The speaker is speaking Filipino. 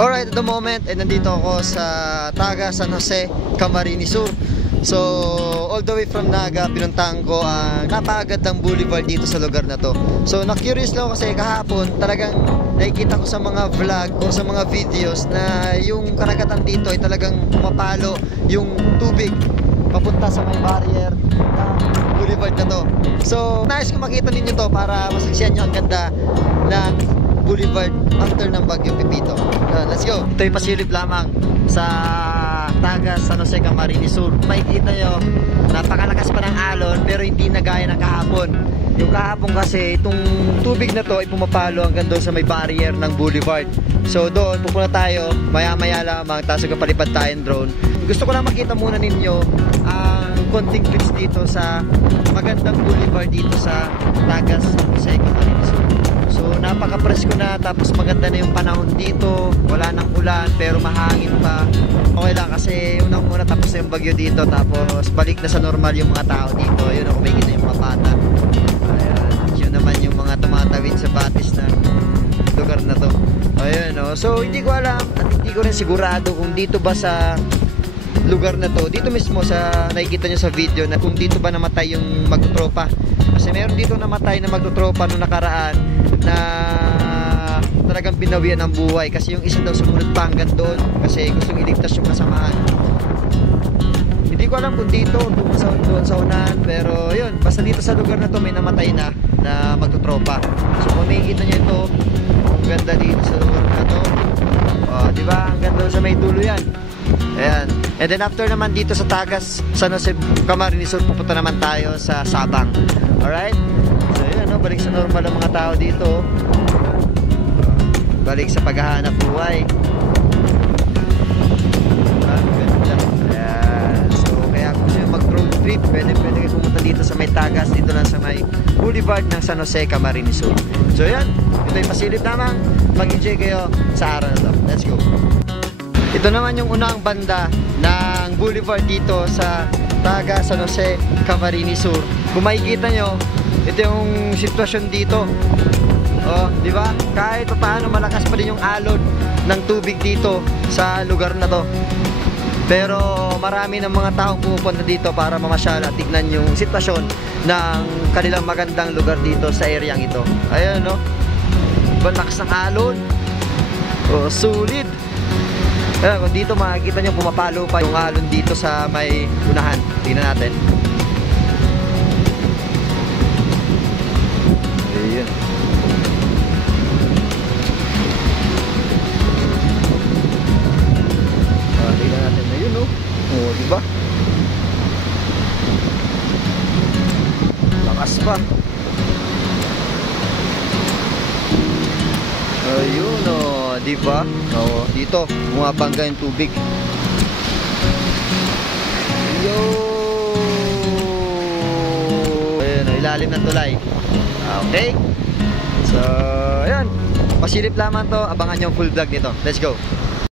Alright, at the moment, nandito ako sa Taga San Jose, Camarines Sur. So, all the way from Naga, pinuntahan ko ang napakagandang boulevard dito sa lugar na to. So, na-curious lang ako kasi kahapon, talagang nakikita ko sa mga vlog o sa mga videos na yung karagatan dito ay talagang pumapalo yung tubig papunta sa may barrier na boulevard na to. So, nais ko makita ninyo to para masaksiyan nyo ang ganda ng boulevard after ng Bagyong Pipito. Let's go! Ito yung pasilip lamang sa Taga San Jose, Camarines Sur. Makikita nyo, napakalakas pa ng alon pero hindi na gaya ng kahapon. Yung kahapon kasi, itong tubig na to ay pumapalo hanggang doon sa may barrier ng boulevard. So doon, pupunta tayo, maya-maya lamang, tapos magpalipad tayong drone. Gusto ko lang makita muna ninyo ang konting clips dito sa magandang boulevard dito sa Taga San Jose, Camarines Sur. So napaka-presko na, tapos maganda na yung panahon dito, wala nang ulan pero mahangin pa. Okay lang kasi unang-una tapos na yung bagyo dito, tapos balik na sa normal yung mga tao dito. Yun, ako may kita yung mga bata. Ayan, yun naman yung mga tumatawid sa batis ng lugar na to. Ayan, no? So hindi ko alam at hindi ko rin sigurado kung dito ba sa lugar na to, dito mismo sa nakikita nyo sa video, na kung dito ba namatay yung magtutropa. Kasi meron dito namatay na magtutropa nung nakaraan na talagang binawian ng buhay kasi yung isa daw sumunod pa hanggang doon kasi gustong iligtas yung kasamahan. Hindi ko alam kung dito doon sa unahan, pero yun, basta dito sa lugar na to may namatay na magtutropa. So kung makikita nyo ito, ang ganda dito sa lugar na to, diba, hanggang doon sa may dulo yan. Ayan. And then after naman dito sa Tagas San Jose, Camarines Sur, pupunta naman tayo sa Sabang. Alright? So yun, no? Balik sa normal ang mga tao dito. Balik sa paghahanap buhay. Ganda. Ayan. So kaya kung gusto nyo mag-road trip, pwede kayo pumunta dito sa may Tagas, dito lang sa may boulevard ng San Jose, Camarines Sur. So yan, ito yung pasilip lamang. Mag-enjoy kayo sa araw na to. Let's go! Ito naman yung unang banda ng boulevard dito sa Taga San Jose, Camarines Sur. Kung makikita nyo, ito yung sitwasyon dito. Di ba? Kahit paano malakas pa din yung alon ng tubig dito sa lugar na to. Pero marami ng mga taong pumupunta dito para mamasyal at tignan yung sitwasyon ng kanilang magandang lugar dito sa areang ito. Ayan, no? Lakas ng alon. Sulit. Ayan, kung dito makikita nyo pumapalo pa yung alon dito sa may unahan. Tingnan natin. Ayan. Tingnan natin na yun, no? Diba? Lakas pa. Ayun, diba? Dito, bumabangga yung tubig. Yo! Ayun, ilalim ng tulay. Okay? So, ayan. Pasilip lamang to. Abangan nyo ang full vlog nito. Let's go!